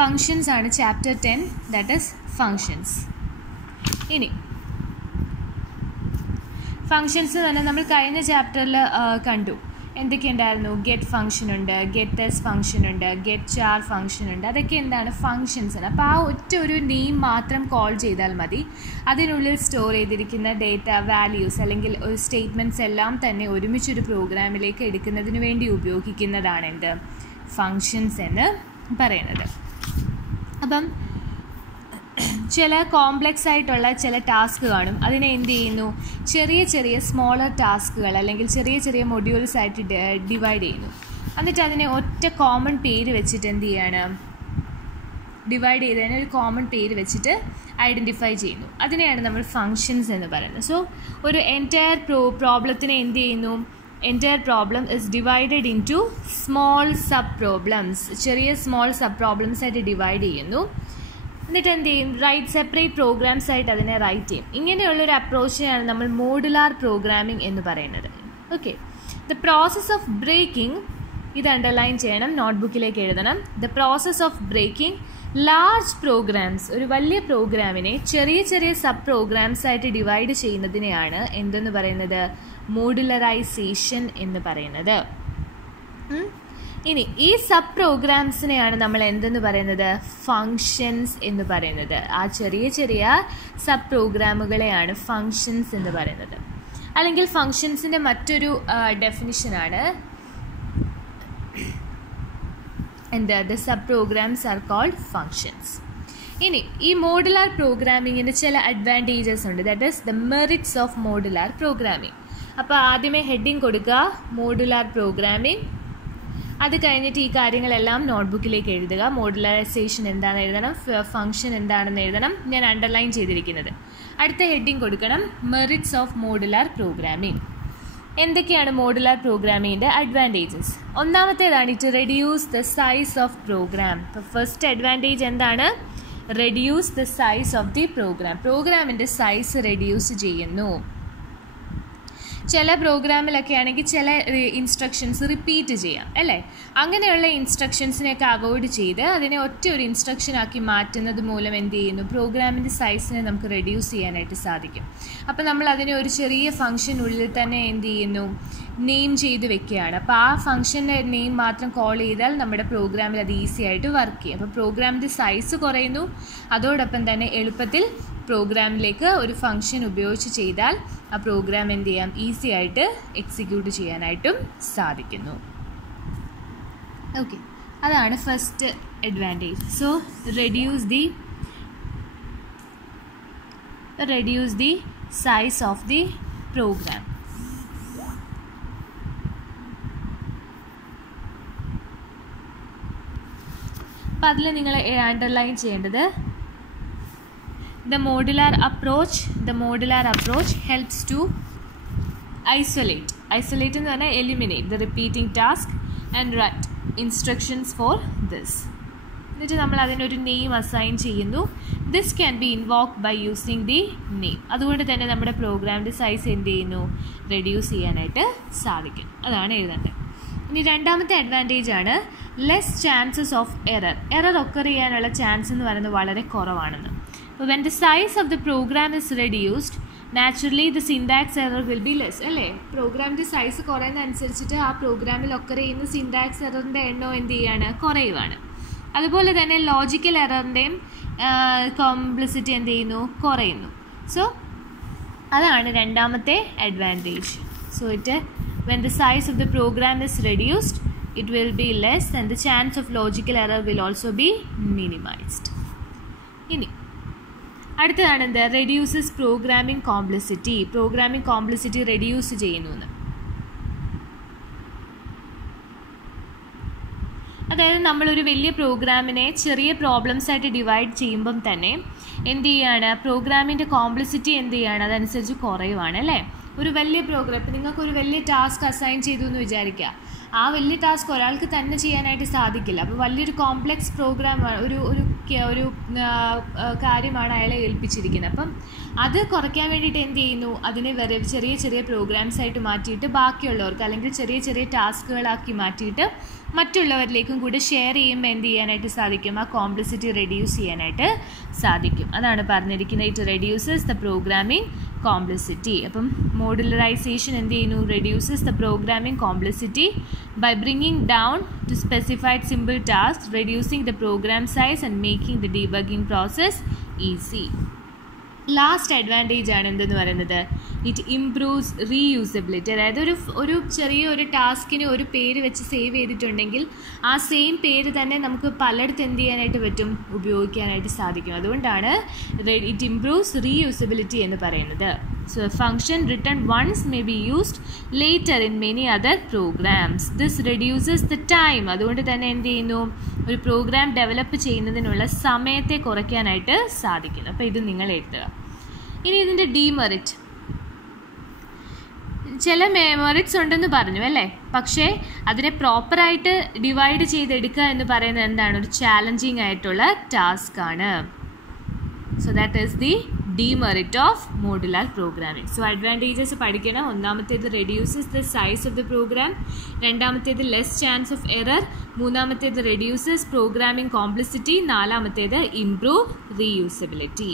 Functions ആണ് chapter 10, that is functions. ഇനി functions തന്നെ നമ്മൾ കഴിഞ്ഞ ചാപ്റ്ററിൽ കണ്ടു. എന്തൊക്കെയുണ്ടായിരുന്നു? ഗെറ്റ് ഫംഗ്ഷൻ ഉണ്ട്, ഗെറ്റ് എസ് ഫംഗ്ഷൻ ഉണ്ട്, ഗെറ്റ് ചാർ ഫംഗ്ഷൻ ഉണ്ട്. അതൊക്കെ എന്താണ്? ഫങ്ഷൻസ് ആണ്. അപ്പോൾ ആ ഒറ്റ ഒരു നെയിം മാത്രം കോൾ ചെയ്താൽ മതി. അതിനുള്ളിൽ സ്റ്റോർ ചെയ്തിരിക്കുന്ന ഡേറ്റ, വാല്യൂസ് അല്ലെങ്കിൽ ഒരു സ്റ്റേറ്റ്മെൻറ്റ്സ് എല്ലാം തന്നെ ഒരുമിച്ചൊരു പ്രോഗ്രാമിലേക്ക് എടുക്കുന്നതിന് വേണ്ടി ഉപയോഗിക്കുന്നതാണ് എന്ത്? ഫങ്ഷൻസ് എന്ന് പറയുന്നത്. അപ്പം ചില കോംപ്ലക്സ് ആയിട്ടുള്ള ചില ടാസ്ക് കാണും. അതിനെ എന്ത് ചെയ്യുന്നു? ചെറിയ ചെറിയ സ്മോളർ ടാസ്കുകൾ അല്ലെങ്കിൽ ചെറിയ ചെറിയ മൊഡ്യൂൾസ് ആയിട്ട് ഡിവൈഡ് ചെയ്യുന്നു. എന്നിട്ട് അതിനെ ഒറ്റ കോമൺ പേര് വെച്ചിട്ട് എന്ത് ചെയ്യാണ്? ഡിവൈഡ് ചെയ്തതിന് ഒരു കോമൺ പേര് വെച്ചിട്ട് ഐഡൻറ്റിഫൈ ചെയ്യുന്നു. അതിനെയാണ് നമ്മൾ ഫങ്ഷൻസ് എന്ന് പറയുന്നത്. സോ ഒരു എൻറ്റയർ പ്രോബ്ലത്തിനെ എന്ത് ചെയ്യുന്നു? Entire problem is divided into small sub problems. ചെറിയ സ്മോൾ സബ് പ്രോബ്ലംസ് ആയിട്ട് ഡിവൈഡ് ചെയ്യുന്നു. എന്നിട്ട് എന്ത് ചെയ്യും? സെപ്പറേറ്റ് പ്രോഗ്രാംസ് ആയിട്ട് അതിനെ റൈറ്റ് ചെയ്യും. ഇങ്ങനെയുള്ളൊരു അപ്രോച്ചിനെയാണ് നമ്മൾ മോഡുലാർ പ്രോഗ്രാമിംഗ് എന്ന് പറയുന്നത്. Okay, the process of breaking, ഇത് അണ്ടർലൈൻ ചെയ്യണം, നോട്ട്ബുക്കിലേക്ക് എഴുതണം. The process of breaking large programs, ഒരു വലിയ പ്രോഗ്രാമിനെ ചെറിയ ചെറിയ സബ് പ്രോഗ്രാംസ് ആയിട്ട് ഡിവൈഡ് ചെയ്യുന്നതിനെയാണ് എന്തെന്ന് പറയുന്നത്? മോഡുലറൈസേഷൻ എന്ന് പറയുന്നത്. ഇനി ഈ സബ് പ്രോഗ്രാംസിനെയാണ് നമ്മൾ എന്തെന്ന് പറയുന്നത്? ഫങ്ഷൻസ് എന്ന് പറയുന്നത്. ആ ചെറിയ ചെറിയ സബ് പ്രോഗ്രാമുകളെയാണ് ഫങ്ഷൻസ് എന്ന് പറയുന്നത്. അല്ലെങ്കിൽ ഫങ്ഷൻസിൻ്റെ മറ്റൊരു ഡെഫിനിഷനാണ് എന്ത്? The sub programs are called functions. ഇനി ഈ മോഡുലാർ പ്രോഗ്രാമിങ്ങിന് ചില അഡ്വാൻറ്റേജസ് ഉണ്ട്. That is the merits of modular programming. അപ്പോൾ ആദ്യമേ ഹെഡിങ് കൊടുക്കുക, മോഡുലാർ പ്രോഗ്രാമിംഗ്. അത് കഴിഞ്ഞിട്ട് ഈ കാര്യങ്ങളെല്ലാം നോട്ട്ബുക്കിലേക്ക് എഴുതുക. മോഡുലറൈസേഷൻ എന്താണെന്ന് എഴുതണം, ഫംഗ്ഷൻ എന്താണെന്ന് എഴുതണം. ഞാൻ അണ്ടർലൈൻ ചെയ്തിരിക്കുന്നത്. അടുത്ത ഹെഡിങ് കൊടുക്കണം, മെറിറ്റ്സ് ഓഫ് മോഡുലാർ പ്രോഗ്രാമിംഗ്. എന്തൊക്കെയാണ് മോഡുലാർ പ്രോഗ്രാമിങ്ങിൻ്റെ അഡ്വാൻറ്റേജസ്? ഒന്നാമത്തേതാണ് it reduce the size of program. ഇപ്പോൾ ഫസ്റ്റ് അഡ്വാൻറ്റേജ് എന്താണ്? Reduce the size of the program. പ്രോഗ്രാമിൻ്റെ സൈസ് റെഡ്യൂസ് ചെയ്യുന്നു. ചില പ്രോഗ്രാമിലൊക്കെ ആണെങ്കിൽ ചില ഇൻസ്ട്രക്ഷൻസ് റിപ്പീറ്റ് ചെയ്യാം അല്ലേ? അങ്ങനെയുള്ള ഇൻസ്ട്രക്ഷൻസിനെയൊക്കെ അവോയ്ഡ് ചെയ്ത് അതിനെ ഒറ്റ ഒരു ഇൻസ്ട്രക്ഷനാക്കി മാറ്റുന്നത് മൂലം എന്ത് ചെയ്യുന്നു? പ്രോഗ്രാമിൻ്റെ സൈസിനെ നമുക്ക് റെഡ്യൂസ് ചെയ്യാനായിട്ട് സാധിക്കും. അപ്പോൾ നമ്മൾ അതിനെ ഒരു ചെറിയ ഫംഗ്ഷനുള്ളിൽ തന്നെ എന്ത് ചെയ്യുന്നു? നെയിം ചെയ്ത് വെക്കുകയാണ്. അപ്പോൾ ആ ഫംഗ്ഷൻ്റെ നെയിം മാത്രം കോൾ ചെയ്താൽ നമ്മുടെ പ്രോഗ്രാമിൽ അത് ഈസി ആയിട്ട് വർക്ക് ചെയ്യും. അപ്പോൾ പ്രോഗ്രാമിൻ്റെ സൈസ് കുറയുന്നു. അതോടൊപ്പം തന്നെ എളുപ്പത്തിൽ പ്രോഗ്രാമിലേക്ക് ഒരു ഫംഗ്ഷൻ ഉപയോഗിച്ച് ചെയ്താൽ ആ പ്രോഗ്രാം എന്ത് ചെയ്യാം? ഈസി ആയിട്ട് എക്സിക്യൂട്ട് ചെയ്യാനായിട്ടും സാധിക്കുന്നു. ഓക്കെ, അതാണ് first advantage. So reduce the size of the program. അപ്പോൾ അതിൽ നിങ്ങൾ അണ്ടർലൈൻ ചെയ്യേണ്ടത് the modular approach helps to isolate എന്ന് പറഞ്ഞാൽ eliminate the repeating task and write instructions for this. എന്നിട്ട് നമ്മൾ അതിനൊരു നെയിം അസൈൻ ചെയ്യുന്നു. This can be invoked by using the name. അതുകൊണ്ട് തന്നെ നമ്മുടെ പ്രോഗ്രാമിൻ്റെ സൈസ് എന്ത് ചെയ്യുന്നു? റെഡ്യൂസ് ചെയ്യാനായിട്ട് സാധിക്കും. അതാണ് എഴുതേണ്ടത്. ഇനി രണ്ടാമത്തെ അഡ്വാൻറ്റേജ് ആണ് less chances of error occur ചെയ്യാനുള്ള ചാൻസ് എന്ന് പറയുന്നത് വളരെ കുറവാണെന്ന്. അപ്പോൾ when the size of the program is reduced naturally the syntax error will be less അല്ലേ? പ്രോഗ്രാമിൻ്റെ സൈസ് കുറയുന്നതനുസരിച്ചിട്ട് ആ പ്രോഗ്രാമിൽ ഒക്കർ ചെയ്യുന്ന സിൻടാക്സ് എററിൻ്റെ എണ്ണം എന്ത് ചെയ്യാണ്? കുറയുവാണ്. അതുപോലെ തന്നെ ലോജിക്കൽ എററിൻ്റെയും കോംപ്ലക്സിറ്റി എന്ത് ചെയ്യുന്നു? കുറയുന്നു. സോ അതാണ് രണ്ടാമത്തെ advantage. So when the size of the program is reduced, it will be less and the chance of logical error will also be minimized. ഇനി അടുത്തതാണ് എന്ത്? reduces programming complexity reduce ചെയ്യുന്നു എന്ന്. അതായത് നമ്മളൊരു വലിയ പ്രോഗ്രാമിനെ ചെറിയ പ്രോബ്ലംസ് ആയിട്ട് ഡിവൈഡ് ചെയ്യുമ്പം തന്നെ എന്ത് ചെയ്യാണ്? പ്രോഗ്രാമിൻ്റെ കോംപ്ലക്സിറ്റി എന്ത് ചെയ്യാണ്? അതനുസരിച്ച് കുറയുവാണ് അല്ലേ? ഒരു വലിയ പ്രോഗ്രാം, ഇപ്പം നിങ്ങൾക്കൊരു വലിയ ടാസ്ക് അസൈൻ ചെയ്തു എന്ന് വിചാരിക്കുക. ആ വലിയ ടാസ്ക് ഒരാൾക്ക് തന്നെ ചെയ്യാനായിട്ട് സാധിക്കില്ല. അപ്പോൾ വലിയൊരു കോംപ്ലക്സ് പ്രോഗ്രാം ഒരു കാര്യമാണ് അയാളെ ഏൽപ്പിച്ചിരിക്കുന്നത്. അപ്പം അത് കുറയ്ക്കാൻ വേണ്ടിയിട്ട് എന്ത് ചെയ്യുന്നു, അതിനെ ചെറിയ ചെറിയ പ്രോഗ്രാംസ് ആയിട്ട് മാറ്റിയിട്ട് ബാക്കിയുള്ളവർക്ക്, അല്ലെങ്കിൽ ചെറിയ ചെറിയ ടാസ്കുകളാക്കി മാറ്റിയിട്ട് മറ്റുള്ളവരിലേക്കും കൂടെ ഷെയർ ചെയ്യുമ്പോൾ എന്ത് ചെയ്യാനായിട്ട് സാധിക്കും, ആ കോംപ്ലക്സിറ്റി റെഡ്യൂസ് ചെയ്യാനായിട്ട് സാധിക്കും. അതാണ് പറഞ്ഞിരിക്കുന്നത്, it reduces the programming complexity. അപ്പം മോഡുലറൈസേഷൻ എന്ത് ചെയ്യുന്നു, reduces the programming complexity by bringing down to specified simple tasks, reducing the program size and making the debugging process easy. Last advantage ആണ് എന്തെന്ന് പറയുന്നത്, ഇറ്റ് ഇംപ്രൂവ്സ് റീയൂസബിലിറ്റി. അതായത് ഒരു ചെറിയൊരു ടാസ്കിന് ഒരു പേര് വെച്ച് സേവ് ചെയ്തിട്ടുണ്ടെങ്കിൽ ആ സെയിം പേര് തന്നെ നമുക്ക് പലയിടത്ത് എന്ത് ചെയ്യാനായിട്ട് പറ്റും, ഉപയോഗിക്കാനായിട്ട് സാധിക്കും. അതുകൊണ്ടാണ് ഇറ്റ് ഇംപ്രൂവ്സ് റീയൂസബിലിറ്റി എന്ന് പറയുന്നത്. So a function written once may be used later in many other programs. This reduces the time. അതുകൊണ്ട് തന്നെ എന്ത് ചെയ്യുന്നു, ഒരു പ്രോഗ്രാം ഡെവലപ്പ് ചെയ്യുന്നതിനുള്ള സമയത്തെ കുറയ്ക്കാനായിട്ട് സാധിക്കുന്നു. അപ്പോൾ ഇത് നിങ്ങൾ എഴുതുക. ഇനി ഇതിൻ്റെ ഡീമെറിറ്റ്, ചില മെറിറ്റ്സ് ഉണ്ടെന്ന് പറഞ്ഞു അല്ലേ, പക്ഷേ അതിനെ പ്രോപ്പറായിട്ട് ഡിവൈഡ് ചെയ്തെടുക്കുക എന്ന് പറയുന്നത് എന്താണ്, ഒരു ചാലഞ്ചിങ് ആയിട്ടുള്ള ടാസ്ക് ആണ്. So that is the demerit of modular programming. So advantages പഠിക്കണം. ഒന്നാമത്തേത് reduces the size of the program, രണ്ടാമത്തേത് less chance of error, മൂന്നാമത്തേത് reduces programming complexity, നാലാമത്തേത് improve reusability.